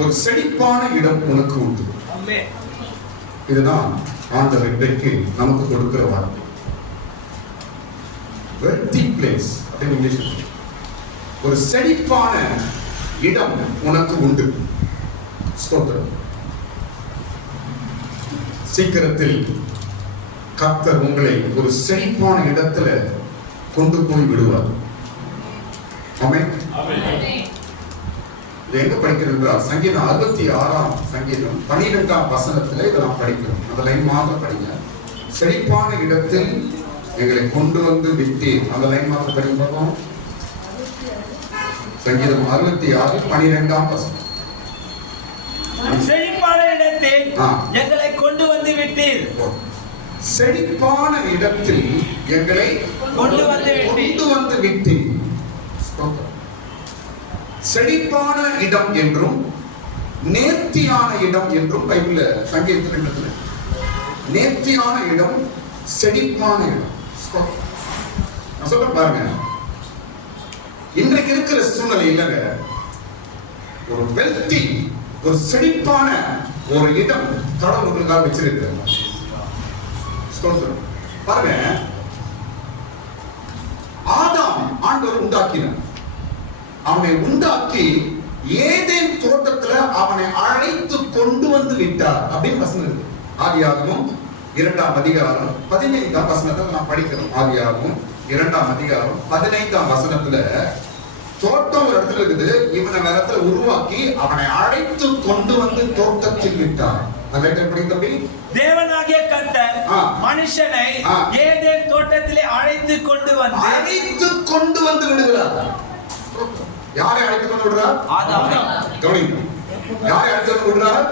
ஒரு செழிப்பான இடம் உனக்கு உண்டு. இதுதான் ஆண்டவர் இன்றைக்கு நமக்கு கொடுக்கிற வார்த்தை. வெல்தி பிளேஸ் அப்படின்னு இங்கிலீஷ். ஒரு செழிப்பான இடம் உனக்கு உண்டு. ஸ்தோத்திரம். சீக்கிரத்தில் கர்த்தர் உங்களை ஒரு செழிப்பான இடத்துல கொண்டு போய் விடுவார். ஆமென். இது எங்க படிக்கிறோம் என்றால் சங்கீதம் 66ஆம் சங்கீதம் 12ஆம் வசனத்துல இதெல்லாம் படிக்கிறோம். அந்த லைன் மாத்திரம் படிங்க. செழிப்பான இடத்தில் எங்களை கொண்டு வந்து விட்டு அந்த லைன் மாத்திரம் படிக்க பார்ப்போம். சங்கீதம் 66 12ஆம் வசனம். செழிப்பான இடத்தில் எங்களை கொண்டு வந்து விட்டீர். செழிப்பான இடத்தில் எங்களை கொண்டு வந்து விட்டீர். செழிப்பான இடம் என்றும் நேர்த்தியான இடம் என்றும் பைபிள்ல சங்கீதத்தில் நேர்த்தியான இடம், செழிப்பான இடம். நான் சொல்ல பாருங்க, இன்றைக்கு இருக்கிற சூழ்நிலை இல்லைங்க, ஒரு வெல்தி, ஒரு செழிப்பான ஒரு இடம் கடவுள் உங்களுக்காக வச்சிருக்கிறார். பாருங்க, ஆதாம் ஆண்டவர் உண்டாக்கினார். அவனை உண்டாக்கி ஏதேன் தோட்டத்துல அவனை அழைத்து கொண்டு வந்து விட்டார் அப்படின்னு வசனம் இருக்கு. ஆதியாகமம் 2ஆம் அதிகாரம் 15ஆம் வசனத்தை நாம் படிக்கிறோம். ஆதியாகமம் 2ஆம் அதிகாரம் 15ஆம் வசனத்துல தோட்டம் ஒரு இடத்துல இருக்குது, இவனை வேற இடத்துல உருவாக்கி அவனை அழைத்து கொண்டு வந்து தோட்டத்தில் விட்டார். தேவனாகிய கர்த்தர் மனுஷனை ஏதேன் தோட்டத்திலே அழைத்து கொண்டு வந்து விடுகிறார். யாரை அழைத்து கொண்டு விடுறார்? ஆதாமை. கவனிங்க, யாரை அழைத்து கொண்டு விடுறார்?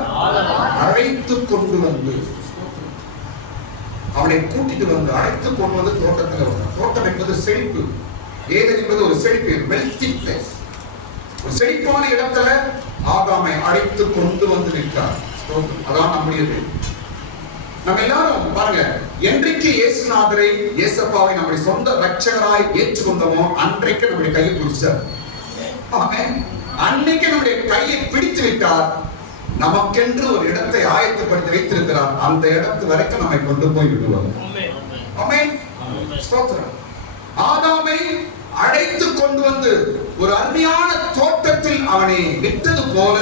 அழைத்து கொண்டு வந்து அவனை கூட்டிட்டு வந்து அழைத்து கொண்டு வந்து தோட்டத்தில் வந்தார். தோட்டம் என்பது செழிப்பு. ஏதேன் என்பது ஒரு செழிப்பு, வெல்தி பிளேஸ். ஒரு செழிப்பான இடத்துல ஆதாமை அழைத்து கொண்டு வந்து நிற்கிறார். அதான் நம்முடையது. நம்ம எல்லாரும் பாருங்க, என்றைக்கு இயேசுநாதரை இயேசப்பாவை நம்முடைய சொந்த ரட்சகராய் ஏற்றுக்கொண்டோமோ அன்றைக்கு நம்முடைய கையை பிடிச்சார். அன்னைக்கு நம்முடைய கையை பிடித்து விட்டார். நமக்கென்று ஒரு இடத்தை ஆயத்தப்படுத்தி வைத்திருக்கிறார். அந்த இடத்து வரைக்கும் நம்மை கொண்டு போய் விடுவார். ஆதாமை அழைத்து கொண்டு வந்து ஒரு அருமையான தோட்டத்தில் அவனை விட்டது போல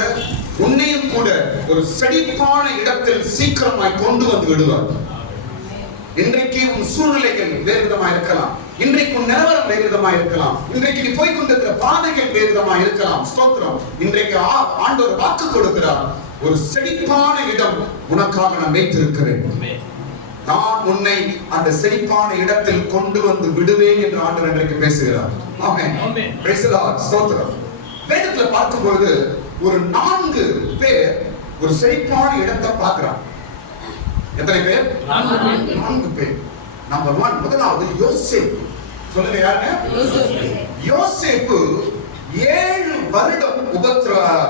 உன்னையும் கூட ஒரு செழிப்பான இடத்தில் சீக்கிரமாய் கொண்டு வந்து விடுவார். இன்றைக்கு உன் சூழ்நிலைகள் வேறு விதமா இருக்கலாம். இன்றைக்கு உன் நிலவரம் வேறு விதமா இருக்கலாம். இன்றைக்கு நீ போய் கொண்டிருக்கிற பாதைகள் வேறு விதமா இருக்கலாம். ஸ்தோத்திரம். இன்றைக்கு ஆண்டவர் வாக்கு கொடுக்கிறார், ஒரு செழிப்பான இடம் உனக்காக நான் வைத்திருக்கிறேன். நான் உன்னை அந்த செழிப்பான இடத்தில் கொண்டு வந்து விடுவேன் என்று ஆண்டவர் இன்றைக்கு பேசுகிறார். ஆமென். Praise the lord. ஸ்தோத்திரம். வேதத்துல பார்க்கும்போது ஒரு 4 பேர் ஒரு செழிப்பான இடத்தை பார்க்கிறார். எத்தனை பேர்? 4 பேர். நம்பர் 1, முதலாவது யோசேப்பு. சொல்லுங்க, யாருங்க? யோசேப்பு 7 வருடம்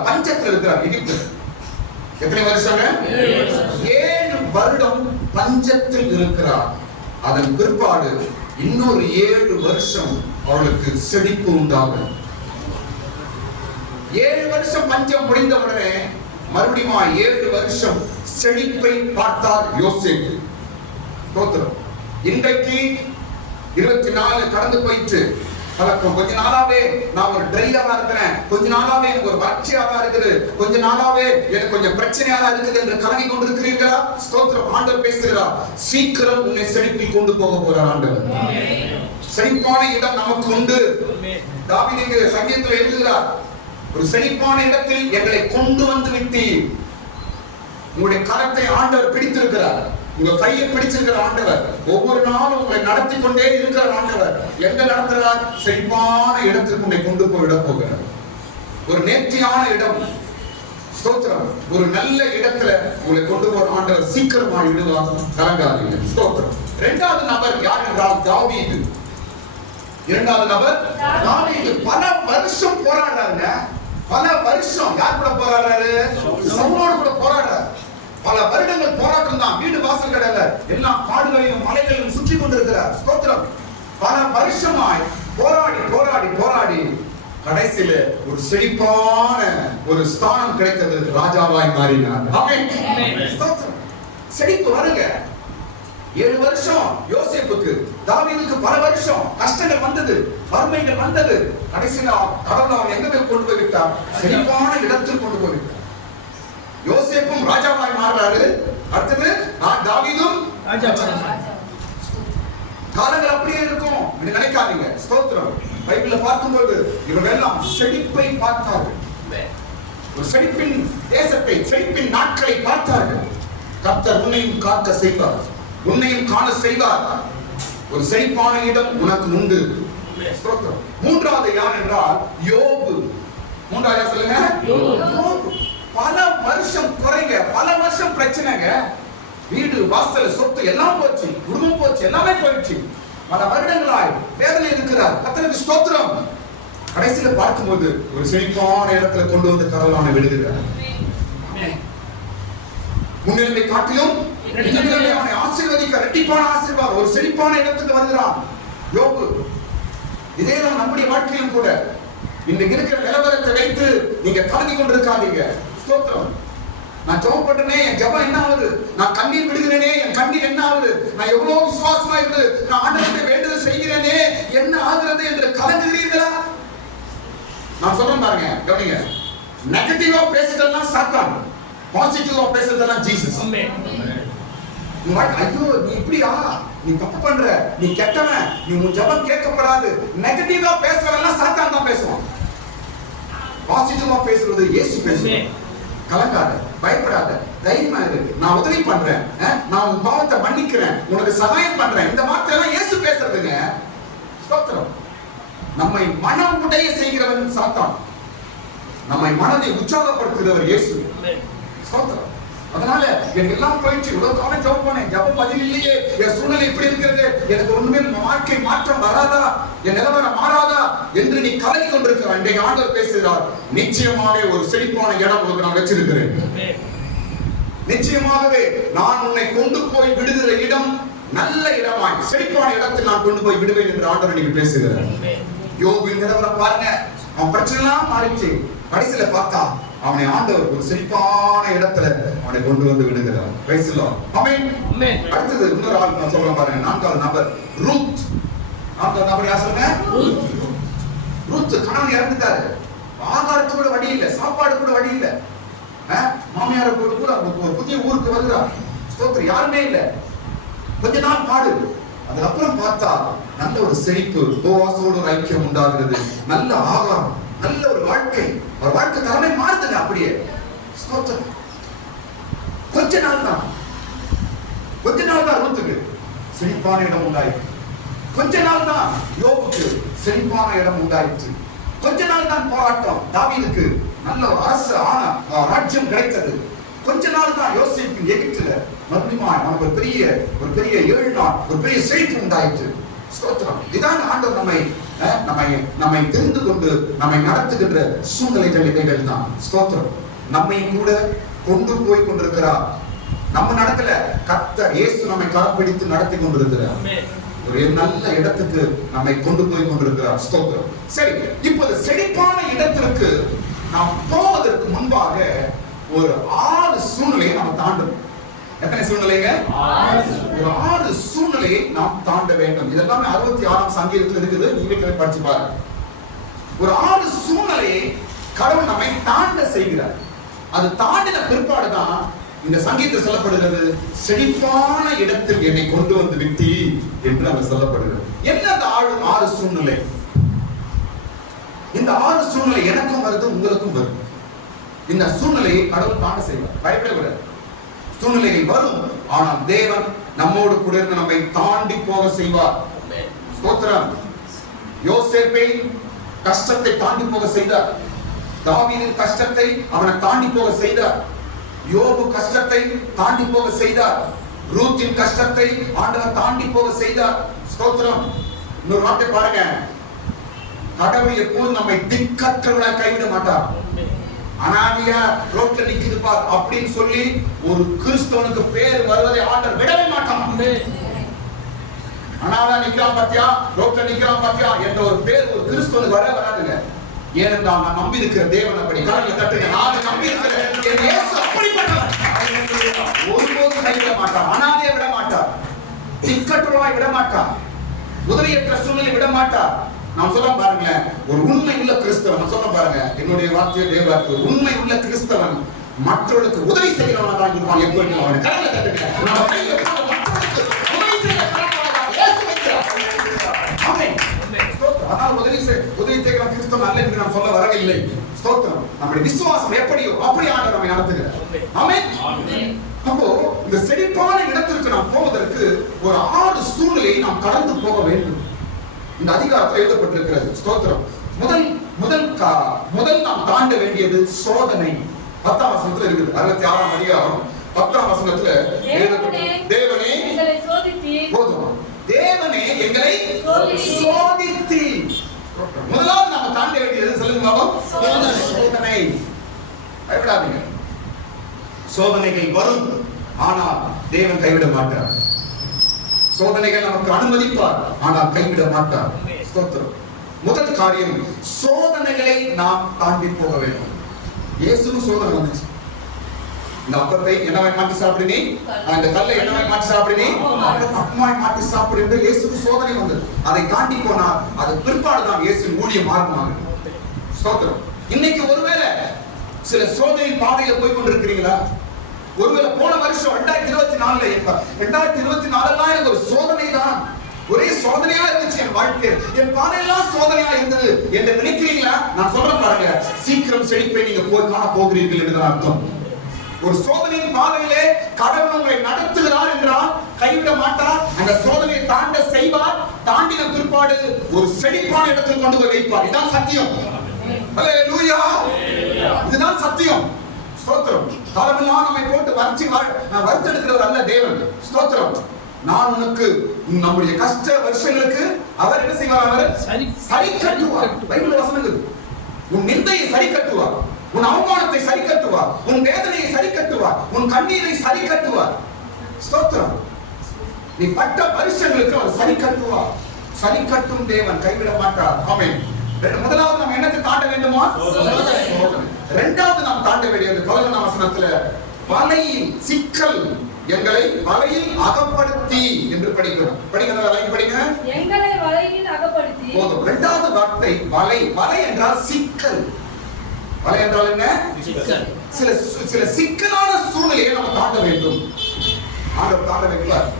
பஞ்சத்தில் இருக்கிறார். இடிப்பு. எத்தனை வருஷங்க? 7 வருடம் பஞ்சத்தில் இருக்கிறார். அதன் பிற்பாடு இன்னொரு 7 வருஷம் அவளுக்கு செழிப்பு உண்டாகும். 7 வருஷம் பஞ்சம் முடிந்தவுடனே மறுபடியும் 7 வருஷம் செழிப்பை பார்த்தார் யோசேப்பு. ஸ்தோத்திரம். இன்றைக்கு 24 கடந்து போயிட்டு கொஞ்ச நாளாவே நான் ஒரு ட்ரையாவா இருக்கிறேன், கொஞ்ச நாளாவே எனக்கு ஒரு வறட்சியாவா இருக்குது, கொஞ்ச நாளாவே எனக்கு கொஞ்சம் பிரச்சனையாவா இருக்குது என்று கலங்கி கொண்டிருக்கிறீர்களா? ஸ்தோத்திரம். ஆண்டவர் பேசுகிறார், சீக்கிரம் உன்னை செழிப்பி கொண்டு போக போறார் ஆண்டவர். செழிப்பான இடம் நமக்கு உண்டு. தாவீது சங்கீதத்தில் எழுதுகிறார், ஒரு செழிப்பான இடத்தில் எங்களை கொண்டு வந்து விட்டீர். உங்களுடைய கரத்தை ஆண்டவர் பிடித்திருக்கிறார். உங்க கையை பிடிச்சிருக்கிற ஆண்டவர் ஒவ்வொரு நாளும் உங்களை நடத்தி கொண்டே இருக்கிற ஆண்டவர் எங்க நடத்துறார்? செழிப்பான இடத்துக்கு உன்னை கொண்டு போய் விட போகிறார். ஒரு நேர்த்தியான இடம். ஸ்தோத்திரம். ஒரு நல்ல இடத்துல உங்களை கொண்டு போற ஆண்டவர் சீக்கிரமா விடுவார். கலங்காதீங்க. ஸ்தோத்திரம். 2வது நபர் யார் என்றால் தாவீது. 2வது நபர் தாவீது. பல வருஷம் போராடுறாங்க. பல வருஷம் யார் கூட போராடுறாரு? சவுலோடு கூட போராடுறாரு. பல வருடங்கள் போராட்டம் தான். வீடு வாசல் கிடையாது, எல்லா காடுகளிலும் மலைகளிலும் சுற்றி கொண்டிருக்கிறார். ஸ்தோத்திரம். பல வருஷமாய் போராடி போராடி போராடி கடைசியில ஒரு செழிப்பான ஒரு ஸ்தானம் கிடைத்தது, ராஜாவாய் மாறினார். ஆமென். ஸ்தோத்திரம். செழிப்பு வருங்க. 7 வருஷம் யோசேப்புக்கு, தாவீதுக்கு பல வருஷம் கஷ்டங்கள் வந்தது, வறுமைகள் வந்தது. கடைசியில் கடவுள் அவன் எங்க போய் கொண்டு போய் விட்டார்? செழிப்பான இடத்தில் கொண்டு போய் விட்டார். யோசேப்பும் ராஜாவாய் மாறுறாரு. அடுத்தது தாவீதும் காலங்கள் அப்படியே இருக்கும் என்று நினைக்காதீங்க. ஸ்தோத்திரம். பைபிள்ல பார்க்கும்போது இவர்கள் எல்லாம் செழிப்பை பார்த்தார்கள். ஒரு செழிப்பின் தேசத்தை, செழிப்பின் நாட்களை பார்த்தார்கள். கர்த்தர் உன்னையும் காக்க செய்வார், உன்னையும் காண செய்வார். ஒரு செழிப்பான இடம் உனக்கு உண்டு. ஸ்தோத்திரம். மூன்றாவது யார் என்றால் யோபு. மூன்றாவது யார் சொல்லுங்க? யோபு. பல வருஷம் குறைங்க, பல வருஷம் பிரச்சனைங்க. வீடு வாசல் சொத்து எல்லாம் போச்சு, குடும்பம் போச்சு, எல்லாமே போயிடுச்சு. பல வருடங்களாய் வேதனை இருக்கிறார். கர்த்தருக்கு ஸ்தோத்திரம். கடைசியில பார்க்கும்போது ஒரு செழிப்பான இடத்துல கொண்டு வந்து கடவுள் அவனை விடுகிறார். முன்னிலைமை காட்டிலும் அவனை ஆசீர்வதிக்க இரட்டிப்பான ஆசீர்வாதம், ஒரு செழிப்பான இடத்துக்கு வருகிறான் யோபு. இதே நம்முடைய வாழ்க்கையிலும் கூட இன்றைக்கு இருக்கிற நிலவரத்தை வைத்து நீங்க கலந்து கொண்டிருக்காதீங்க. ஸ்தோத்திரம். நான் ஜெபம் பண்றேனே, என் ஜெபம் என்ன ஆகுது? நான் கண்ணீர் விடுகிறேனே, என் கண்ணீர் என்ன ஆகுது? நான் எவ்வளவு விசுவாசமா இருந்து நான் ஆண்டவருடைய வேண்டுதல் செய்கிறேனே, என்ன ஆகிறது என்று கலங்குகிறீர்களா? நான் சொல்றேன் பாருங்க, கவனிங்க. நெகட்டிவா பேசுறதெல்லாம் சாத்தான், பாசிட்டிவா பேசுறதெல்லாம் ஜீசஸ். ஐயோ நீ இப்படியா, நீ தப்பு பண்ற, நீ கெட்டவன், நீ உன் ஜெபம் கேட்கப்படாது. நெகட்டிவா பேசுறதெல்லாம் சாத்தான் தான் பேசுவான். பாசிட்டிவா பேசுறது இயேசு பேசுவார். கலங்காத, பயப்படாத, தைரியமா இரு, நான் உதவி பண்றேன், நான் உன் பாவத்தை மன்னிக்கிறேன், உனக்கு சகாயம் பண்றேன். இந்த வார்த்தை எல்லாம் இயேசு பேசுறதுங்க. ஸ்தோத்திரம். நம்மை மனம் உடைய செய்கிறவன் சாத்தான், நம்மை மனதை உற்சாகப்படுத்துகிறவர் இயேசு. ஸ்தோத்திரம். அதனால எனக்கு எல்லாம் போயிடுச்சு, இவ்வளவு காலம் ஜெபம் பண்ணேன், ஜெபம் பதில் இல்லையே, என் சூழ்நிலை இப்படி இருக்கிறது, எனக்கு ஒண்ணுமே வாழ்க்கை மாற்றம் வராதா, என் நிலவரம் மாறாதா என்று நீ கலங்கி கொண்டிருக்கிறார். இன்றைக்கு ஆண்டவர் பேசுகிறார், நிச்சயமாக ஒரு செழிப்பான இடம் உங்களுக்கு நான் வச்சிருக்கிறேன். நிச்சயமாகவே நான் உன்னை கொண்டு போய் விடுகிற இடம் நல்ல இடமாய், செழிப்பான இடத்தில் நான் கொண்டு போய் விடுவேன் என்று ஆண்டவர் இன்னைக்கு பேசுகிறார். யோபின் நிலவரம் பாருங்க, அவன் பிரச்சனை எல்லாம் மாறிச்சு. கடைசியில பார்த்தா அவனை ஆண்டவர் ஒரு செழிப்பான இடத்துல அவனை கொண்டு வந்து விடுகிறார். Praise the lord. ஆமென். அடுத்தது இன்னொரு ஆள் நான் சொல்றேன் பாருங்க, 4வது நபர் ரூத். 4வது நபர் யார் சொல்லுங்க? ரூத். கணவன் இறந்துட்டாரு, ஆகாரத்துக்கு கூட வழி இல்ல, சாப்பாடு கூட வழி இல்ல. மாமியார போட்டு கூட ஒரு புதிய ஊருக்கு வருகிறார். ஸ்தோத்திரம். யாருமே இல்ல. கொஞ்ச நாள் பாடு, அதுக்கப்புறம் பார்த்தா நல்ல ஒரு செழிப்பு, போவாசோடு ஒரு ஐக்கியம் உண்டாகிறது, நல்ல ஆகாரம், நல்ல ஒரு வாழ்க்கை, ஒரு வாழ்க்கை தரமே மாறுதுங்க அப்படியே. ஸ்தோத்திரம். கொஞ்ச நாள் தான் ரூத்துக்கு செழிப்பான இடம் உண்டாயிற்று. கொஞ்ச நாள் தான் யோபுக்கு செழிப்பான இடம் உண்டாயிற்று. கொஞ்ச நாள் தான் போராட்டம், தாவீதுக்கு நல்ல ஒரு அரசு ராஜ்யம் கிடைத்தது. கொஞ்ச நாள் தான் யோசேப்பின் எகிப்துல மறுபடியும் நமக்கு ஒரு பெரிய 7 நாள் ஒரு பெரிய செழிப்பு உண்டாயிற்று. ஸ்தோத்திரம். இதான் ஆண்டவர் நம்மை தெரிந்து கொண்டு நம்மை நடத்துகின்ற சூழ்நிலைகள் இவைகள் தான். ஸ்தோத்திரம். நம்மை கூட கொண்டு போய் கொண்டிருக்கிறார். நம்ம நடக்கல, கர்த்தர் இயேசு நம்மை கரம் பிடித்து நடத்தி கொண்டிருக்கிறார். ஒரு நல்ல இடத்துக்கு நம்மை கொண்டு போய் கொண்டிருக்கிறார். ஸ்தோத்திரம். சரி, இப்போது செழிப்பான இடத்திற்கு நாம் போவதற்கு முன்பாக ஒரு 6 சூழ்நிலையை நாம் தாண்டணும். எத்தனை சூழ்நிலைங்க? ஒரு 6 சூழ்நிலையை நாம் தாண்ட வேண்டும். இதெல்லாம் 66ஆம் சங்கீதத்தில் இருக்குது, நீங்க படிச்சு பாருங்க. ஒரு 6 சூழ்நிலையை கடவுள் நம்மை தாண்ட செய்கிறார். அது தாண்டின பிற்பாடுதான் இந்த சங்கீதத்தில் சொல்லப்படுகிறது, செழிப்பான இடத்தில் என்னை கொண்டு வந்து விட்டி என்று அவர் சொல்லப்படுகிறது. என்ன அந்த 6 சூழ்நிலை? இந்த 6 சூழ்நிலை எனக்கும் வருது, உங்களுக்கும் வருது. இந்த சூழ்நிலையை கடவுள் தாண்ட செய்வார். பயப்படக்கூடாது. சூழ்நிலைகள் வரும், ஆனால் தேவன் நம்மோடு கூட இருந்து நம்மை தாண்டி போக செய்வார். ஸ்தோத்திரம். யோசேப்பை கஷ்டத்தை தாண்டி போக செய்தார். தாவீதின் கஷ்டத்தை அவனை தாண்டி போக செய்தார். யோபு கஷ்டத்தை தாண்டி போக செய்தார். ரூத்தின் கஷ்டத்தை ஆண்டவர் தாண்டி போக செய்தார். ஸ்தோத்திரம். இன்னொரு வார்த்தை பாருங்க, கடவுள் எப்போதும் நம்மை திக்கற்றவர்களாக கைவிட மாட்டார். அனானியா ரோட்ல நிக்குது பார் அப்படின்னு சொல்லி ஒரு கிறிஸ்தவனுக்கு பேர் வருவதை ஆண்டவர் விடவே மாட்டான். அனானியா நிக்கிறான் பாத்தியா, ரோட்ல நிக்கிறான் பாத்தியா என்ற ஒரு பேர் ஒரு கிறிஸ்தவனுக்கு வராதுங்க. ஏனென்றால் நான் நம்பி இருக்கிற தேவன் அப்படி. கரங்களை தட்டுங்க. நான் நம்பி இருக்கிற என் இயேசு அப்படிப்பட்டவர். ஒருபோதும் கைவிட மாட்டார். அனாதையை விட மாட்டார். திக்கற்றவராய் விட மாட்டார். உதவியற்ற சூழ்நிலை விட மாட்டார். நான் சொல்ல பாருங்களேன், ஒரு உண்மை உள்ள கிறிஸ்தவன், சொல்ல பாருங்க, என்னுடைய வார்த்தையை தேவ வார்த்தை, ஒரு உண்மை உள்ள கிறிஸ்தவன் மற்றவர்களுக்கு உதவி செய்கிறவனாக தான் இருப்பான். எப்பொழுதும் அவன் கரங்களை தட்டுங்க. நம்ம கையில மற்றவர்களுக்கு உதவி செய்கிற கடவுளாக இயேசு வைக்கிறார். ஆமென். ஸ்தோத்திரம். ஆனால் உதவி செய்கிற கிறிஸ்தவன் அல்ல என்று நான் சொல்ல வரவில்லை. ஸ்தோத்திரம். நம்முடைய விசுவாசம் எப்படியோ அப்படி ஆண்டவர் நம்மை நடத்துகிறார். ஆமென். அப்போ இந்த செழிப்பான இடத்திற்கு நாம் போவதற்கு ஒரு 6 சூழ்நிலையை நாம் கடந்து போக வேண்டும். இந்த அதிகாரத்தில் எழுதப்பட்டிருக்கிறது. ஸ்தோத்திரம். முதல் நாம் தாண்ட வேண்டியது சோதனை. 10ஆம் வசனத்துல இருக்குது. 66ஆம் அதிகாரம் 10ஆம் வசனத்துல தேவனே எங்களை சோதித்தீர். போதும். தேவனே எங்களை சோதித்தீர். முதலாவது நாம தாண்ட வேண்டியது சொல்லுங்க பாபா, சோதனை. பயப்படாதீங்க. சோதனைகள் வரும், ஆனால் தேவன் கைவிட மாட்டார். சோதனைகள் நமக்கு அனுமதிப்பார், ஆனால் கைவிட மாட்டார். ஸ்தோத்திரம். முதல் காரியம், சோதனைகளை நாம் தாண்டி போக வேண்டும். இயேசுவும் சோதனை வந்துச்சு. இந்த அப்பத்தை என்னவாய் மாற்றி சாப்பிடுனே, இந்த கல்லை என்னவாய் மாற்றி சாப்பிடுனே, அப்பமாய் மாற்றி சாப்பிடு என்று இயேசுக்கு சோதனை வந்தது. அதை தாண்டி போனார். அது பிற்பாடுதான் இயேசுவின் ஊழியம் மாறுமாங்க. ஸ்தோத்திரம். இன்னைக்கு ஒருவேளை சில சோதனை பாதையில போய் கொண்டிருக்கிறீங்களா? ஒருவேளை போன வருஷம் 2024 எனக்கு ஒரு சோதனை தான், ஒரே சோதனையா இருந்துச்சு என் வாழ்க்கை, என் பாதையெல்லாம் சோதனையா இருந்தது என்று நினைக்கிறீங்களா? நான் சொல்றேன் பாருங்க, சீக்கிரம் செழிப்பை நீங்க போய் காண போகிறீர்கள் என்றுதான் அர்த்தம். ஒரு சோதனையின் பாதையிலே கடவுள் உங்களை நடத்துகிறார் என்றால் கைவிட மாட்டார். அந்த சோதனையை தாண்ட செய்வார். தாண்டின பிற்பாடு ஒரு செழிப்பான இடத்தில் கொண்டு போய் வைப்பார். இதுதான் சத்தியம். அல்லேலூயா. இதுதான் சத்தியம். ஸ்தோத்திரம். காலமெல்லாம் நம்மை போட்டு வறுத்தெடுக்கிறவர் அல்ல தேவன். ஸ்தோத்திரம். நான் உனக்கு நம்முடைய கஷ்ட வருஷங்களுக்கு அவர் என்ன செய்வார்? அவர் சரி கட்டுவார். பைபிள் வசனங்கள். உன் நிந்தையை சரி கட்டுவார், உன் அவமானத்தை சரி கட்டுவார், உன் வேதனையை சரி கட்டுவார், உன் கண்ணீரை சரி கட்டுவார். ஸ்தோத்திரம். நீ பட்ட வருஷங்களுக்கு அவர் சரி கட்டுவார். சரி கட்டும் தேவன் கைவிட மாட்டார். ஆமென். முதலாவது நாம் என்னத்தை தாண்ட வேண்டுமா? இரண்டாவது நாம் தாண்ட வேண்டியது 11ஆம் வசனத்துல வலையில் சிக்கல், எங்களை வலையில் அகப்படுத்தி என்று படிக்கிறோம். படிக்கிறத லைன் படிங்க. எங்களை வலையில் அகப்படுத்தி. போதும். இரண்டாவது வார்த்தை வலை. வலை என்றால் சிக்கல். வலை என்றால் என்ன? சிக்கல். சில சிக்கலான சூழ்நிலையை நாம் தாண்ட வேண்டும். ஆண்டவர் தாண்ட வைப்பார்.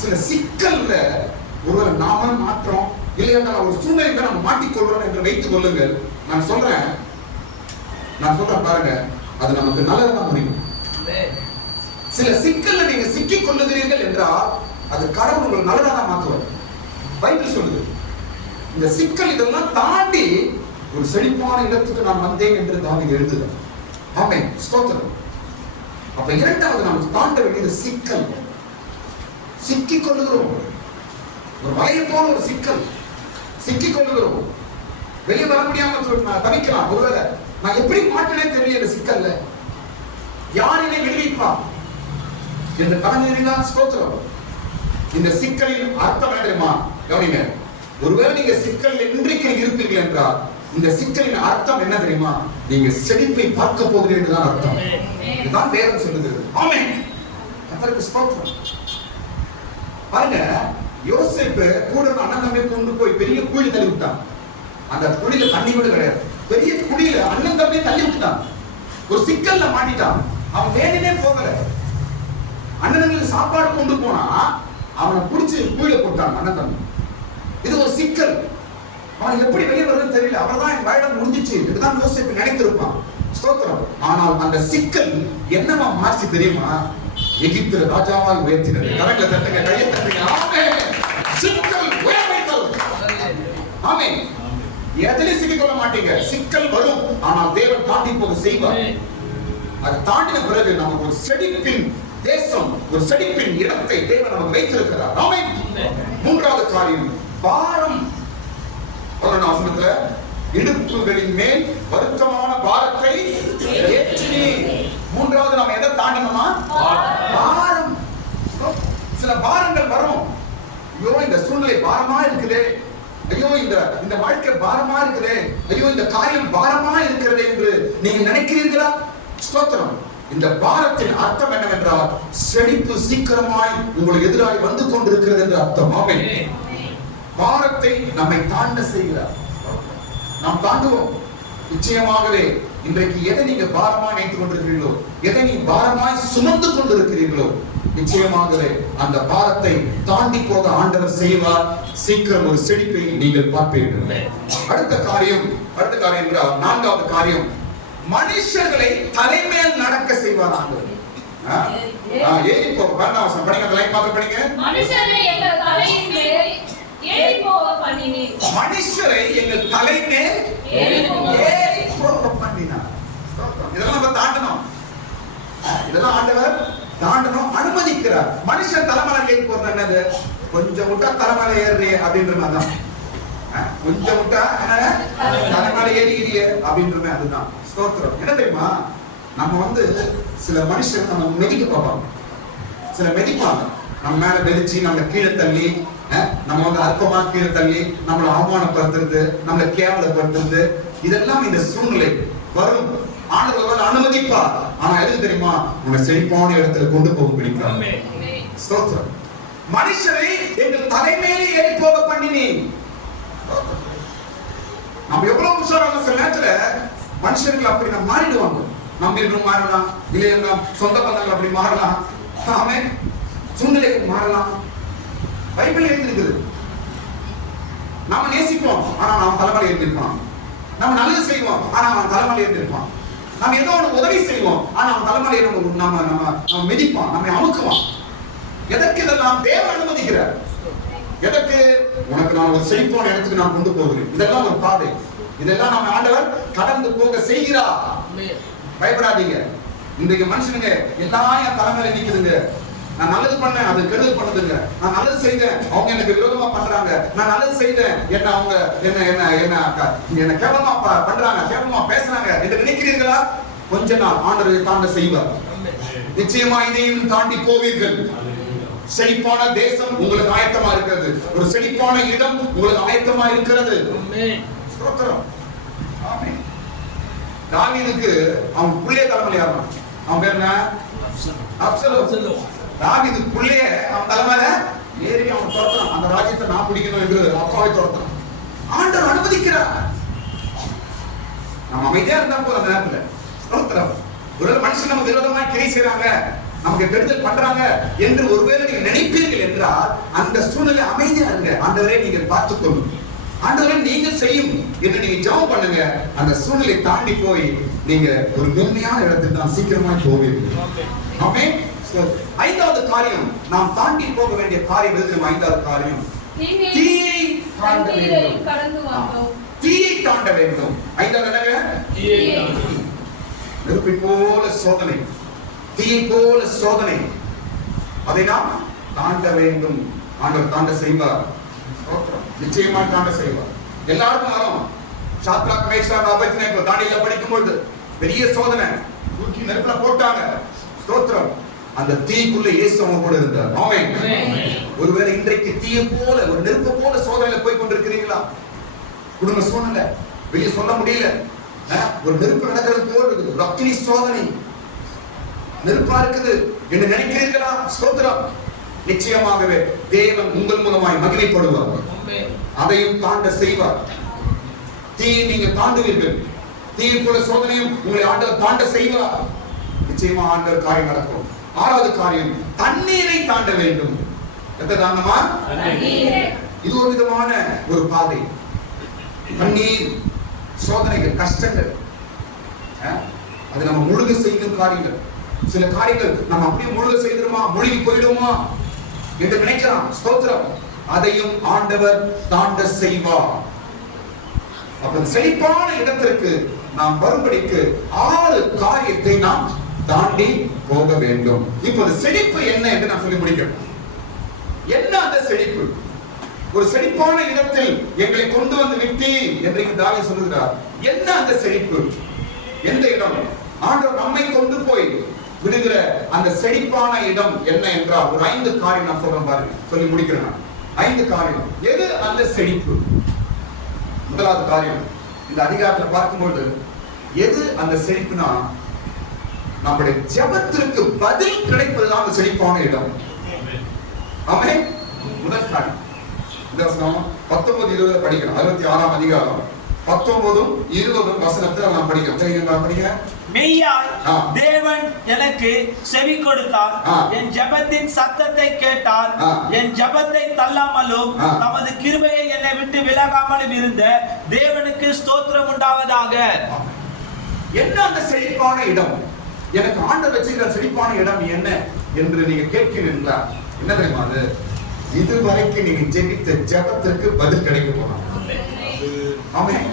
சில சிக்கல்ல ஒருவர் நாம மாற்றோம், இல்லையா ஒரு சூழ்நிலை நம்ம மாட்டிக்கொள்றோம் என்று வைத்துக் கொள்ளுங்கள். நான் சொல்றேன் பாருங்க, அது நமக்கு நல்லதான் முடியும். சில சிக்கல்ல நீங்க சிக்கிக் கொள்ளுகிறீர்கள் என்றால் அது கடவுள் உங்களை நல்லதாக மாற்றுவார். பைபிள் சொல்லுது, இந்த சிக்கல் இதெல்லாம் தாண்டி ஒரு செழிப்பான இடத்துக்கு நான் வந்தேன் என்று தாவீது எழுதுகிறார். ஆமென். ஸ்தோத்திரம். அப்ப இரண்டாவது நாம் தாண்ட வேண்டியது சிக்கல். சிக்கிக் கொள்ளுகிறோம். ஒரு வலையை போல ஒரு சிக்கல். சிக்கிக் கொள்ளுகிறோம். வெளியே வர முடியாம தவிக்கலாம். ஒருவேளை நான் எப்படி மாட்டினே தெரியல இந்த சிக்கல்ல, யார் என்னை விடுவிப்பா என்று கடந்தீங்களா? ஸ்தோத்திரம். இந்த சிக்கலின் அர்த்தம் என்ன தெரியுமா? கவனிங்க. ஒருவேளை நீங்க சிக்கல் இன்றைக்கு இருப்பீர்கள் என்றால் இந்த சிக்கலின் அர்த்தம் என்ன தெரியுமா? நீங்க செழிப்பை பார்க்க போகிறீர்கள் தான் அர்த்தம். இதுதான் வேதம் சொல்லுகிறது. ஆமென். கர்த்தருக்கு ஸ்தோத்திரம். பாருங்க, யோசேப்பு கூட அண்ணன் தம்பி கொண்டு போய் பெரிய குழி தள்ளி விட்டான். அந்த குழியில தண்ணி கூட கிடையாது. பெரிய குழியில அண்ணன் தம்பி தள்ளி விட்டான். ஒரு சிக்கல்ல மாட்டிட்டான். அவன் வேணுனே போகல. அண்ணனுங்களுக்கு சாப்பாடு கொண்டு போனா அவனை பிடிச்சி குழியில போட்டான் அண்ணன் தம்பி. இது ஒரு சிக்கல். அவன் எப்படி வெளியே வருதுன்னு தெரியல. அவர்தான் என் வயடம் முடிஞ்சிச்சு இதுதான் யோசேப்பு நினைத்திருப்பான். ஸ்தோத்திரம். ஆனால் அந்த சிக்கல் என்னவா மாற்றி தெரியுமா? எகிப்து ராஜாவாய் உயர்த்தினது. கரங்களை தட்டுங்க, கையை தட்டுங்க. ஆமென். சிக்கல் உயர்வைத்தல். ஆமென். எதிலே சிக்கிக் கொள்ள மாட்டீங்க. சிக்கல் வரும், ஆனால் தேவன் தாண்டி போக செய்வார். அது தாண்டின பிறகு நமக்கு ஒரு செழிப்பின் தேசம், ஒரு செழிப்பின் இடத்தை தேவன் நமக்கு வைத்திருக்கிறார். ஆமென். மூன்றாவது காரியம் பாரம். 11ஆம் வசனத்துல இடுப்புகளின் மேல் வருத்தமான பாரத்தை ஏற்றி. மூன்றாவது நாம எதை தாண்டணுமா? பாரம். சில பாரங்கள் வரும். ஐயோ இந்த சூழ்நிலை பாரமா இருக்குதே, ஐயோ இந்த வாழ்க்கை பாரமா இருக்குதே, ஐயோ இந்த காரியம் பாரமா இருக்கிறதே என்று நீங்க நினைக்கிறீர்களா? ஸ்தோத்திரம். இந்த பாரத்தின் அர்த்தம் என்னவென்றால் செழிப்பு சீக்கிரமாய் உங்களுக்கு எதிராய் வந்து கொண்டிருக்கிறது என்று அர்த்தம். ஆமென். பாரத்தை நம்மை தாண்ட செய்கிறார். நாம் தாண்டுவோம் நிச்சயமாகவே. இன்றைக்கு எதை நீங்க பாரமாய் நினைத்துக் கொண்டிருக்கிறீர்களோ, எதை நீ பாரமாய் சுமந்து கொண்டிருக்கிறீர்களோ, நிச்சயமாகவே அந்த பாரத்தை தாண்டி போக ஆண்டவர் செய்வார். சீக்கிரம் ஒரு செழிப்பை நீங்கள் பார்ப்பீர்கள். அடுத்த காரியம் என்றால் நான்காவது காரியம், மனுஷர்களை தலைமையில் நடக்க செய்வார் ஆண்டவர். ஏறி போக வேண்டாம், படிங்க, அந்த லைன் பார்த்து படிங்க. மனுஷரை எங்கள் தலையின் மேல் ஏறி போக பண்ணினீர். மனுஷரை எங்கள் தலைமேல் ஏறி போக பண்ணினார். இதெல்லாம் நம்ம தாண்டணும். இதெல்லாம் ஆண்டவர் தாண்டணும், அனுமதிக்கிறார். மனுஷன் தலைமலை ஏறி போறது என்னது? கொஞ்சம் விட்டா தலைமலை ஏறி அப்படின்ற மாதிரி தான். கொஞ்சம் விட்டா தலைமலை ஏறிக்கிறியே அப்படின்றமே அதுதான். ஸ்தோத்திரம். என்ன தெரியுமா, நம்ம சில மனுஷன் நம்ம மெதிக்க பார்ப்பாங்க, சில மெதிப்பாங்க. நம்ம மேல மெதிச்சு நம்மளை கீழே தள்ளி, நம்ம அற்பமா கீழே தள்ளி நம்மளை அவமானப்படுத்துறது, நம்மளை கேவலப்படுத்துறது, இதெல்லாம் இந்த சூழ்நிலை வரும். ஆண்டவர் அனுமதிப்பார். ஆனா எதுக்கு தெரியுமா? உன்னை செழிப்பான இடத்துல கொண்டு போக பிடிக்கிறார். ஸ்தோத்திரம். மனுஷரை எங்கள் தலைமையிலே ஏறி போக பண்ணினீ. நம்ம எவ்வளவு உஷாரான சில நேரத்துல மனுஷர்கள் அப்படி நம்ம மாறிடுவாங்க. நம்ம இன்னும் மாறலாம், இல்லையா சொந்த பந்தங்கள் அப்படி மாறலாம், ஆமென், சூழ்நிலைகள் மாறலாம். பைபிள் எழுதிருக்குது. நாம நேசிப்போம், ஆனா நாம் தலைமலை ஏறிருப்பான். நம்ம நல்லது செய்வோம், ஆனா அவன் தலைமலை ஏறிருப்பான். நம்ம ஏதோ ஒரு உதவி செய்வோம், ஆனா அவன் தலைமலையை நம்ம மிதிப்பான், நம்மை அமுக்குவான். எதற்கு இதெல்லாம் தேவன் அனுமதிக்கிறார்? எதற்கு? உனக்கு நான் ஒரு செழிப்பான இடத்துக்கு நான் கொண்டு போகிறேன். இதெல்லாம் ஒரு பாதை. இதெல்லாம் நம்ம ஆண்டவர் கடந்து போக செய்கிறார். பயப்படாதீங்க. இன்றைக்கு மனுஷனுங்க எல்லாம் என் தலைமையில நிக்குதுங்க. நான் நல்லது பண்ணேன், அது கெடுதல் பண்ணுதுங்க. நான் நல்லது செய்தேன், அவங்க எனக்கு விரோதமா பண்றாங்க. நான் நல்லது செய்தேன், என்ன அவங்க என்ன கேவலமா பண்றாங்க, கேவலமா பேசுறாங்க என்று நினைக்கிறீர்களா? கொஞ்ச நாள் ஆண்டவரை தாண்ட செய்வார். நிச்சயமா இதையும் தாண்டி போவீர்கள். செழிப்பான தேசம் உங்களுக்கு ஆயத்தமா இருக்கிறது. ஒரு செழிப்பான இடம் உங்களுக்கு ஆயத்தமா இருக்கிறது. தாவீதுக்கு அவன் புள்ளைய தலைமையில ஏறலாம். அவன் பேர் என்ன? அப்சலோம். தாவீது புள்ளைய அவன் தலைமையில ஏறி அவன் துரத்துறான். அந்த ராஜ்யத்தை நான் பிடிக்கணும் என்று அப்பாவை துரத்துறான். ஆண்டவர் அனுமதிக்கிறார். நம்ம அமைதியா இருந்தா போல அந்த நேரத்துல. ஸ்தோத்திரம். ஒரு மனுஷன் நம்ம விரோதமாய் கிரை செய்றாங்க, நமக்கு கெடுதல் பண்றாங்க என்று ஒருவேளை நீங்க நினைப்பீர்கள் என்றால் அந்த சூழ்நிலை அமைதியா இருங்க. ஆண்டவரே நீங்கள் பார்த்துக் கொள்ளும், ஆண்டவரே நீங்க செய்யும் என்று நீங்க ஜெபம் பண்ணுங்க. அந்த சூழ்நிலை தாண்டி போய் நீங்க ஒரு மென்மையான இடத்துக்கு தான் சீக்கிரமாய் போவீர்கள். ஆமென். ஐந்தாவது காரியம், நாம் தாண்டி போக வேண்டிய காரியம் எது? ஐந்தாவது காரியம், தீயை தாண்ட வேண்டும். தீயை தாண்ட வேண்டும். ஐந்தாவது என்னங்க? நெருப்பை போல சோதனை, தீயை போல சோதனை, அதை நாம் தாண்ட வேண்டும். ஆண்டவர் தாண்ட செய்வார். நிச்சயமா தாண்ட செய்வார். எல்லாருக்கும் வரும். சாத்ராக் மேஷாக் ஆபேத்நேகோ தானியேல படிக்கும்போது பெரிய சோதனை, தூக்கி நெருப்புல போட்டாங்க. ஸ்தோத்திரம். அந்த தீக்குள்ள இயேசு அவங்க கூட இருந்தார். ஆமென். ஒருவேளை இன்றைக்கு தீயை போல ஒரு நெருப்பு போல சோதனையில போய் கொண்டிருக்கிறீங்களா? குடும்ப சூழ்நிலை வெளியே சொல்ல முடியல, ஒரு நெருப்பு நடக்கிறது போல இருக்குது, ஒரு அக்னி சோதனை நெருப்பா இருக்குது என்று நினைக்கிறீர்களா? ஸ்தோத்திரம். நிச்சயமாகவே தேவன் உங்கள் மூலமாய் மகிமைப்படுவார். அதையும் தாண்ட செய்வார். தீயை நீங்க தாண்டுவீர்கள். தீயை போல சோதனையும் உங்களை ஆண்டவர் தாண்ட செய்வார். நிச்சயமா ஆண்டவர் காரியம் நடக்கும். ஆறாவது காரியம், தண்ணீரை தாண்ட வேண்டும். எதை தாண்டமா? இது ஒரு விதமான ஒரு பாதை. தண்ணீர், சோதனைகள், கஷ்டங்கள், அது நம்ம முழுக செய்யும் காரியங்கள். சில காரியங்கள் நம்ம அப்படியே முழுக செய்திருமா, மூழ்கி போயிடுமா என்று நினைக்கலாம். ஸ்தோத்திரம். அதையும் ஆண்டவர் தாண்ட செய்வார். அப்ப செழிப்பான இடத்திற்கு நாம் வரும்படிக்கு 6 காரியத்தை நாம் தாண்டி போக வேண்டும். இப்போது செழிப்பு என்ன என்று நான் சொல்லி முடிக்கிறேன். என்ன அந்த செழிப்பு? ஒரு செழிப்பான இடத்தில் எங்களை கொண்டு வந்து விட்டி என்று தாவீது சொல்லுகிறார். என்ன அந்த செழிப்பு? எந்த இடம்? ஆண்டவர் நம்மை கொண்டு போய் விடுகிற அந்த செழிப்பான இடம் என்ன என்றால் ஒரு 5 காரியம் நான் சொல்றேன் பாருங்க, சொல்லி முடிக்கிறேன். 5 காரியம். எது அந்த செழிப்பு? முதலாவது காரியம் இந்த அதிகாரத்துல பார்க்கும்போது எது அந்த செழிப்புனா நம்முடைய ஜெபத்திற்கு பதில் கிடைப்பதுதான் அந்த செழிப்பான இடம். ஆமென். முதல் காரியம் இந்த வசனம் 19-20 படிக்கணும். 66ஆம் அதிகாரம் 19-20 வசனத்துல நாம் படிக்கிறோம். படிங்க. மெய்யாய் தேவன் எனக்கு செவி கொடுத்தார், என் ஜெபத்தின் சத்தத்தை கேட்டார், என் ஜெபத்தை தள்ளாமலும் தமது கிருபையை என்னை விட்டு விலகாமலும் இருந்த தேவனுக்கு ஸ்தோத்திரம் உண்டாவதாக. என்ன அந்த செழிப்பான இடம்? எனக்கு ஆண்டவர் வச்சிருக்கிற செழிப்பான இடம் என்ன என்று நீங்க கேட்கிறீங்களா? என்ன தெரியுமா அது? இதுவரைக்கும் நீங்க ஜெபித்த ஜெபத்திற்கு பதில் கிடைக்க போறாங்க. ஆமென்.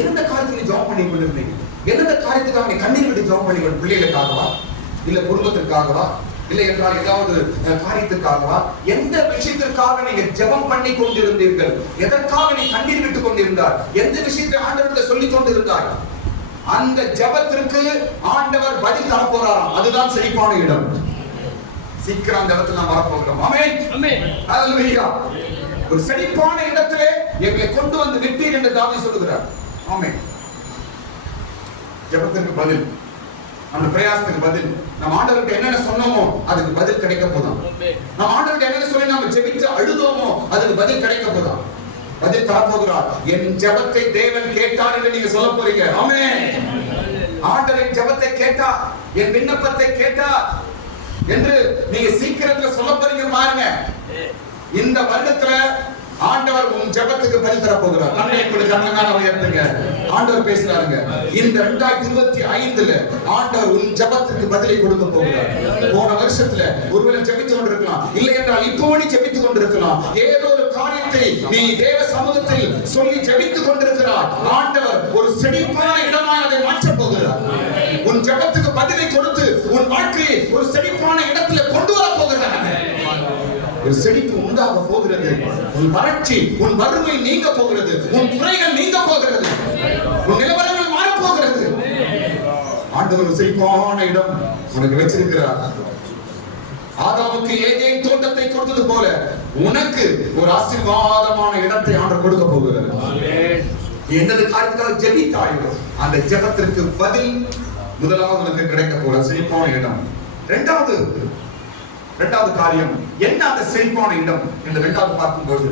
எந்த காரியத்துக்கு நீ ஜெபம் பண்ணி கொண்டிருந்தீங்க? எந்த காரியத்துக்காக நீ கண்ணீர் விட்டு ஜெபம் பண்ணி கொண்டு, பிள்ளைகளுக்காகவா, இல்ல குடும்பத்திற்காகவா, இல்லை என்றால் ஏதாவது காரியத்திற்காகவா, எந்த விஷயத்திற்காக நீங்க ஜெபம் பண்ணி கொண்டிருந்தீர்கள்? எதற்காக நீ கண்ணீர் விட்டு கொண்டிருந்தார்? எந்த விஷயத்தை ஆண்டவருக்கு சொல்லிக் கொண்டிருந்தார்? அந்த ஜெபத்திற்கு ஆண்டவர் பதில் தர போறாராம். அதுதான் செழிப்பான இடம். சீக்கிரம் அந்த இடத்துல நாம் வரப்போகிறோம். ஆமென். ஆமென். ஹல்லேலூயா. ஒரு செழிப்பான இடத்திலே எங்களை கொண்டு வந்து விட்டீர் என்று தாவீது சொல்லுகிறார். ஆமென். ஜெபத்திற்கு பதில், அந்த பிரயாசத்துக்கு பதில், நம்ம ஆண்டவருக்கு என்னென்ன சொன்னோமோ அதுக்கு பதில் கிடைக்க போதும். நம்ம ஆண்டவருக்கு என்னென்ன சொல்லி நாம ஜெபித்து அழுதோமோ அதுக்கு பதில் கிடைக்க போதும். பதில் தரப்போகிறார். என் ஜெபத்தை தேவன் கேட்டார் என்று நீங்க சொல்ல போறீங்க. ஆமென். ஆண்டவரின் ஜெபத்தை கேட்டார், என் விண்ணப்பத்தை கேட்டார் என்று நீங்க சீக்கிரத்துல சொல்ல போறீங்க. பாருங்க, இந்த வருடத்துல ஆண்டவர் உன் ஜெபத்துக்கு பதில் தர போகிறார். ஆண்டவர் பேசுறாருங்க. இந்த 2025ல ஆண்டவர் உன் ஜெபத்துக்கு பதிலை கொடுக்க போகிறார். போன வருஷத்துல ஒருவேளை ஜெபித்து கொண்டிருக்கலாம், இல்லை என்றால் இப்போ நீ ஜெபித்துக் கொண்டிருக்கலாம். ஏதோ ஒரு காரியத்தை நீ தேவ சமூகத்தில் சொல்லி ஜெபித்துக் கொண்டிருக்கிறார். ஆண்டவர் ஒரு செழிப்பான இடமாய் அதை மாற்றப் போகிறார். உன் ஜெபத்துக்கு பதிலை கொடுத்து உன் வாழ்க்கையை ஒரு செழிப்பான இடத்துல கொண்டு வர போகிறார். ஒரு செழிப்பு உண்டாக போகிறது. உன் வறட்சி, உன் வறுமை நீங்க போகிறது. உன் குறைகள் நீங்க போகிறது. உன் நிலவரங்கள் மாற போகிறது. ஆண்டவர் ஒரு செழிப்பான இடம் உனக்கு வச்சிருக்கிறார். ஆதாமுக்கு ஏதேன் தோட்டத்தை கொடுத்தது போல உனக்கு ஒரு ஆசீர்வாதமான இடத்தை ஆண்டவர் கொடுக்க போகிறார். என்னது காரியத்துக்காக ஜெபித்தாயோ அந்த ஜெபத்திற்கு பதில் முதலாவது உனக்கு கிடைக்க போற செழிப்பான இடம். இரண்டாவது காரியம் என்ன அந்த செழிப்பான இடம் என்று இரண்டாவது பார்க்கும்போது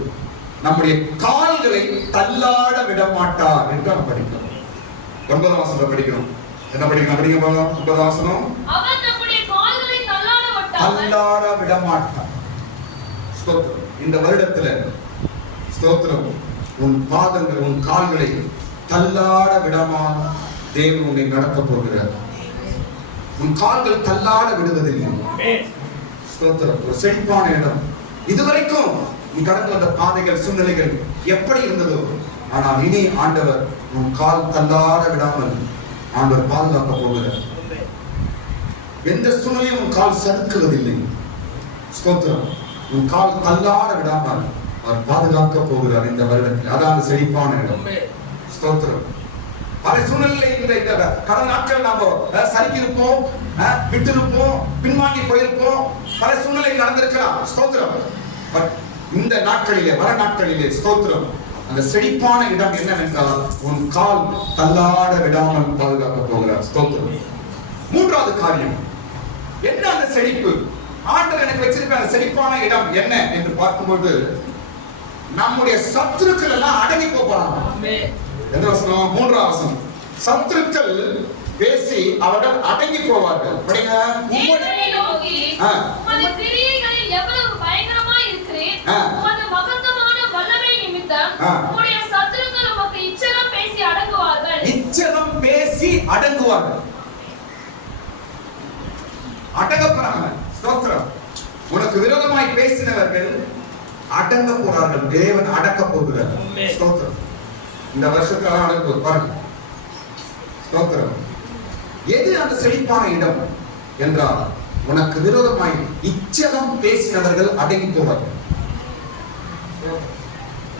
நம்முடைய கால்களை தள்ளாட விட மாட்டார் என்று நாம் படிக்கிறோம். 9ஆம் வசனம் படிக்கிறோம். என்ன படிக்கிறோம்? படிங்க 9ஆம் வசனம். அவர் நம்முடைய கால்களை தள்ளாட விட மாட்டார். ஸ்தோத்திரம். இந்த வருடத்துல ஸ்தோத்திரம், உன் பாதங்கள், உன் கால்களை தள்ளாட விடாமல் தேவன் உன்னை நடத்த போகிறார். உன் கால்கள் தள்ளாட விடுவதில்லை. ஸ்தோத்திரம். ஒரு செழிப்பான இடம். இதுவரைக்கும் நீ கடந்து வந்த பாதைகள், சூழ்நிலைகள் எப்படி இருந்ததோ, ஆனால் இனி ஆண்டவர் உன் கால் தள்ளாட விடாமல் ஆண்டவர் பாதுகாக்க போகிறார். எந்த சூழ்நிலையும் உன் கால் சறுக்குவதில்லை. ஸ்தோத்திரம். உன் கால் தள்ளாட விடாமல் அவர் பாதுகாக்க போகிறார் இந்த வருடத்தில். அதான் செழிப்பான இடம். ஸ்தோத்திரம். பல சூழ்நிலை இந்த கடந்த நாட்கள் நாம சரிக்கிருப்போம், விட்டிருப்போம், பின்வாங்கி போயிருப்போம். பல சூழ்நிலை நடந்திருக்கலாம். ஸ்தோத்திரம். இந்த நாட்களிலே, வர நாட்களிலே ஸ்தோத்திரம், அந்த செழிப்பான இடம் என்னவென்றால் உன் கால் தள்ளாட விடாமல் பாதுகாக்க போகிறார். ஸ்தோத்திரம். மூன்றாவது காரியம் என்ன அந்த செழிப்பு? ஆண்டவர் எனக்கு வச்சிருக்கிற அந்த செழிப்பான இடம் என்ன என்று பார்க்கும்போது நம்முடைய சத்துருக்கள் எல்லாம் அடங்கி போறாங்க. எந்த வசனம்? 3ஆம் வசனம். சத்துருக்கள் பேசி அவர்கள் அடங்கி போவார்கள். படிங்க. தேவனை நோக்கி உமது கிரியைகளில் எவ்வளவு பயங்கரமாய் இருக்கிறேன், உமது மகத்துவமான வல்லமை நிமித்தம் உம்முடைய சத்துருக்கள் உமக்கு இச்சகம் பேசி அடங்குவார்கள். இச்சகம் பேசி அடங்குவார்கள். அடங்கப்படாம. ஸ்தோத்திரம். உனக்கு விரோதமாய் பேசினவர்கள் அடங்க போறார்கள். தேவன் அடக்க போகிறார். ஸ்தோத்திரம். இந்த வருஷத்துல அடங்க பாருங்க. ஸ்தோத்திரம். எது அந்த செழிப்பான இடம் என்றால் உனக்கு விரோதமாய் இச்சகம் பேசினவர்கள் அடங்கி போவார்கள்.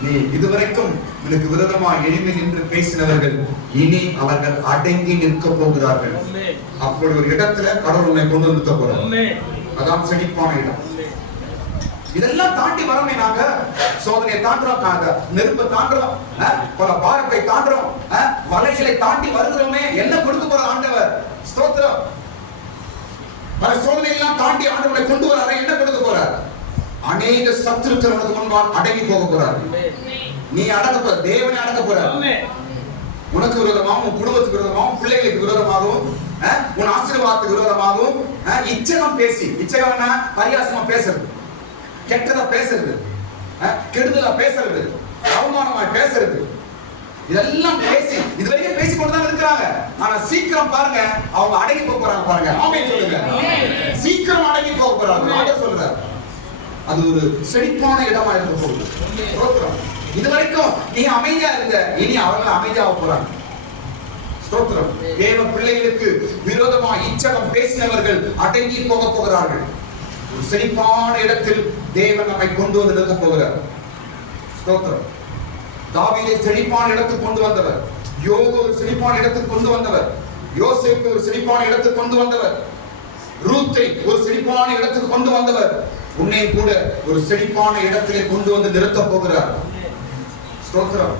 நீ இதுவரைக்கும் உனக்கு விரோதமாய் எழுப்பி நின்று பேசினவர்கள் இனி அவர்கள் அடங்கி நிற்க போகிறார்கள். அப்படி ஒரு இடத்துல கடவுள் உன்னை கொண்டு நிறுத்த போறார். அதான் செழிப்பான இடம். இதெல்லாம் தாண்டி வரமே நாங்க. சோதனையை தாண்டுறோம், நாங்க நெருப்பை தாண்டுறோம், பல பாரத்தை தாண்டுறோம், மலைகளை தாண்டி வருகிறோமே. என்ன கொடுக்க போற ஆண்டவர்? ஸ்தோத்திரம். பல சோதனையெல்லாம் தாண்டி ஆண்டவரை கொண்டு வர என்ன கொடுக்க போறார்? அநேக சத்துருக்கள் உனக்கு முன்பாக அடங்கி போக போறார். நீ அடக்க போற, தேவனை அடக்க போறார். உனக்கு விரோதமாகவும், உன் குடும்பத்துக்கு விரோதமாகவும், பிள்ளைகளுக்கு விரோதமாகவும், உன் ஆசீர்வாதத்துக்கு விரோதமாகவும் இச்சகம் பேசி, இச்சகம்னா பரியாசமா பேசுறது, கெட்டதா பேசுறது, கெடுதலா பேசுறது, அவமானமா பேசுறது, இதெல்லாம் பேசி இதுவரைக்கும் பேசி கொண்டுதான் இருக்கிறாங்க. ஆனா சீக்கிரம் பாருங்க அவங்க அடங்கி போக போறாங்க. பாருங்க, ஆமென் சொல்லுங்க. சீக்கிரம் அடங்கி போக போறாங்க. ஆண்டவர் சொல்றார், அது ஒரு செழிப்பான இடமா இருக்க போகுது. ஸ்தோத்திரம். இதுவரைக்கும் நீ அமைதியா இருந்த, இனி அவர்கள் அமைதியாக போறாங்க. ஸ்தோத்திரம். தேவ பிள்ளைகளுக்கு விரோதமா இச்சகம் பேசினவர்கள் அடங்கி போக போகிறார்கள். ஒரு செழிப்பான இடத்தில் தேவன் நம்மை கொண்டு வந்து நிறுத்த போகிறார். ஸ்தோத்திரம். தாவீதை செழிப்பான இடத்துக்கு கொண்டு வந்தவர், யோபு ஒரு செழிப்பான இடத்துக்கு கொண்டு வந்தவர், யோசேப்பு ஒரு செழிப்பான இடத்துக்கு கொண்டு வந்தவர், ரூத்தை ஒரு செழிப்பான இடத்துக்கு கொண்டு வந்தவர். உன்னை கூட ஒரு செழிப்பான இடத்திலே கொண்டு வந்து நிறுத்த போகிறார். ஸ்தோத்திரம்.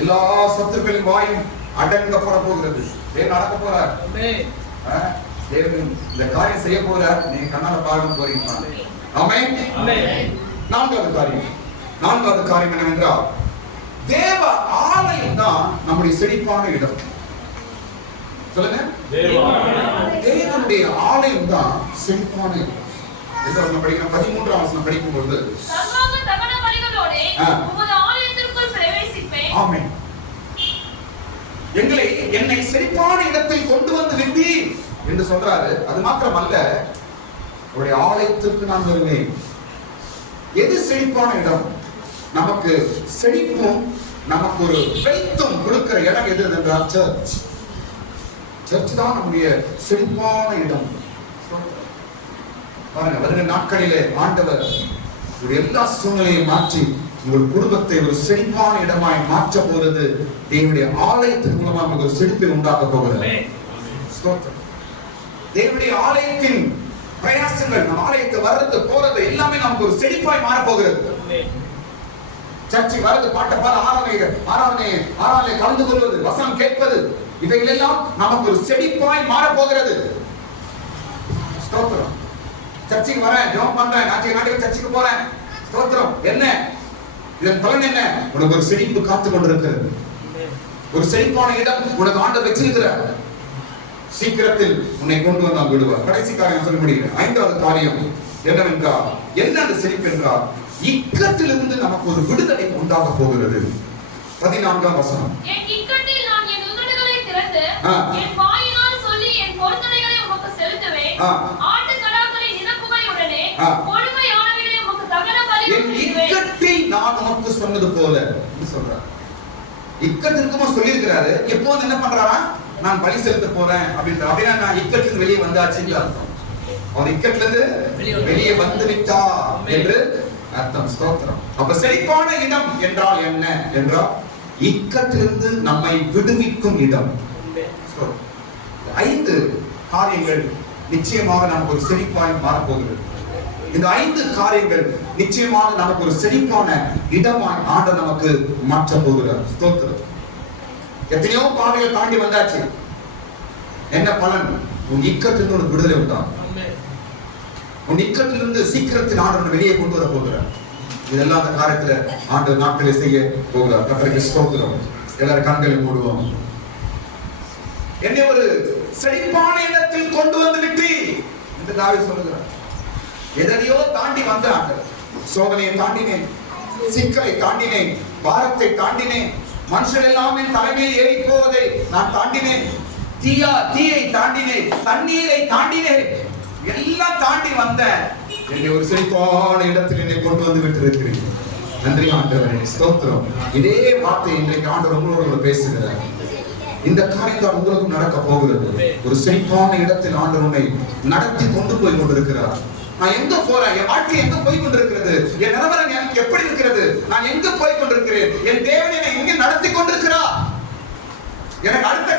எல்லா சத்துருக்களின் வாயும் அடங்கப்பட போகிறது. தேவன் நடக்க போறார். தேவன் இந்த காரியம் செய்ய போறார். நீ கண்ணால பார்க்க போறீங்க. ஆமென். நான்காவது காரியம் என்னவென்றால், தேவ ஆலயம் தான் நம்முடைய செழிப்பான இடம். சொல்லுங்க, தேவனுடைய ஆலயம் தான் செழிப்பான இடம். படிக்கிற 13ஆம் வசனம் படிக்கும்போது, ஆமென், என்னை செழிப்பான இடத்தில் கொண்டு வந்து விட்டீர் என்று சொல்றாரு. அது மாத்திரமல்ல, உடைய ஆலயத்திற்கு நான் வருவேன். எது செழிப்பான இடம்? நமக்கு செழிப்பும் நமக்கு ஒரு வெல்த்தும் கொடுக்கிற இடம் எது என்றால் சர்ச். சர்ச் தான் நம்முடைய செழிப்பான இடம். பாருங்க, வருகிற நாட்களிலே ஆண்டவர் ஒரு எல்லா சூழ்நிலையை மாற்றி உங்கள் குடும்பத்தை ஒரு செழிப்பான இடமாய் மாற்ற போகிறது. தேவனுடைய ஆலயத்தின் மூலமாக ஒரு செழிப்பை உண்டாக்க போகிறது. தேவனுடைய ஆலயத்தின் பிரயாசங்கள், நம்ம ஆலயத்தை வர்றது போறது எல்லாமே நமக்கு ஒரு செழிப்பாய் மாற போகிறது. சர்ச்சை வரது, பாட்டை பாட, ஆராதனை கலந்து கொள்வது, வசனம் கேட்பது, இவைகள் எல்லாம் நமக்கு ஒரு செழிப்பாய் மாற போகிறது. ஸ்தோத்திரம். சர்ச்சைக்கு வரேன், ஜெபம் பண்றேன், நாட்டுக்கு சர்ச்சைக்கு போறேன். ஸ்தோத்திரம். என்ன இதன் பலன்? என்ன? உனக்கு ஒரு செழிப்பு காத்து கொண்டிருக்கிறது. ஒரு செழிப்பான இடம் உனக்கு ஆண்டவர் வச்சிருக்கிறார். சீக்கிரத்தில் உன்னை கொண்டு வந்து நான் விடுவார். கடைசி காரியம் சொல்ல முடியும். 5வது காரியம் என்னவென்றால், என்ன அந்த செழிப்பு என்றால், இக்கட்டிலிருந்து நமக்கு ஒரு விடுதலை உண்டாக போகிறது. 14ஆம் வசனம். என் இக்கட்டில் நான் என் உதடுகளை திறந்து என் வாயினால் சொல்லி என் பொருத்தனைகளை உமக்கு செலுத்துவேன். ஆட்டுக்கடாக்களை நிரப்புகையுடனே கொடுமையானவைகளை உமக்கு தகன பலியிடுவேன். என் இக்கட்டில் நான் உமக்கு சொன்னது போல சொல்றார். இக்கட்டு இருக்குமோ சொல்லி இருக்கிறாரு. எப்போ என்ன பண்றாரா? நான் பலி செலுத்த போறேன் அப்படின்ற. அப்படின்னா நான் இக்கட்டிலிருந்து வெளியே வந்தாச்சுன்னு அர்த்தம். அவர் இக்கட்டிலிருந்து வெளியே வந்து விட்டா என்று அர்த்தம். ஸ்தோத்திரம். அப்ப செழிப்பான இடம் என்றால் என்ன என்றால், இக்கட்டிலிருந்து நம்மை விடுவிக்கும் இடம். 5 காரியங்கள் நிச்சயமாக நமக்கு ஒரு செழிப்பாய் மாறப்போகிறது. இந்த 5 காரியங்கள் நிச்சயமாக நமக்கு ஒரு செழிப்பான இடமாய் ஆண்டவர் நமக்கு மாற்ற போகிறார். ஸ்தோத்திரம். எத்தனையோ பாதைகளை தாண்டி வந்தாச்சு. என்ன பலன்? உன் இக்கத்திலிருந்து ஒரு விடுதலை உண்டாகும். உன் இக்கத்திலிருந்து சீக்கிரத்தில் ஆண்டவர் வெளியே கொண்டு வர போகிறார். இதெல்லாம் அந்த காரியத்துல ஆண்டவர் நாட்களை செய்ய போகிறார். கர்த்தருக்கு ஸ்தோத்திரம். எல்லாரும் கண்களை மூடுவோம். என்னை ஒரு செழிப்பான இடத்தில் கொண்டு வந்து விட்டு என்று தாவீது சொல்கிறார். எதையோ தாண்டி வந்த ஆண்டவர். சோதனையை தாண்டினேன், சிக்கலை தாண்டினேன், பாரத்தை தாண்டினேன், மனுஷன் எல்லாம் என் தலைமையில் ஏறி போவதை நான் தாண்டினேன், தீயை தாண்டினேன், தண்ணீரை தாண்டினேன், எல்லாம் தாண்டி வந்த என்னை ஒரு செழிப்பான இடத்தில் என்னை கொண்டு வந்து விட்டிருக்கிறேன். நன்றி ஆண்டவரே, ஸ்தோத்திரம். இதே வார்த்தை இன்றைக்கு ஆண்டவர் உங்களோடு பேசுகிறார். இந்த காரியத்தால் உங்களுக்கும் நடக்க போகிறது. ஒரு செழிப்பான இடத்தில் ஆண்டவர் உன்னை நடத்தி கொண்டு போய் கொண்டிருக்கிறார். நான் எங்க போறேன்? என் வாழ்க்கை எங்க போய் கொண்டிருக்கிறது? என் நிலவரம் எனக்கு எப்படி இருக்கிறது? நான் எங்க போய் கொண்டிருக்கிறேன்? என் தேவன் என்னை எங்க நடத்தி கொண்டிருக்கிறார்? எனக்கு அடுத்த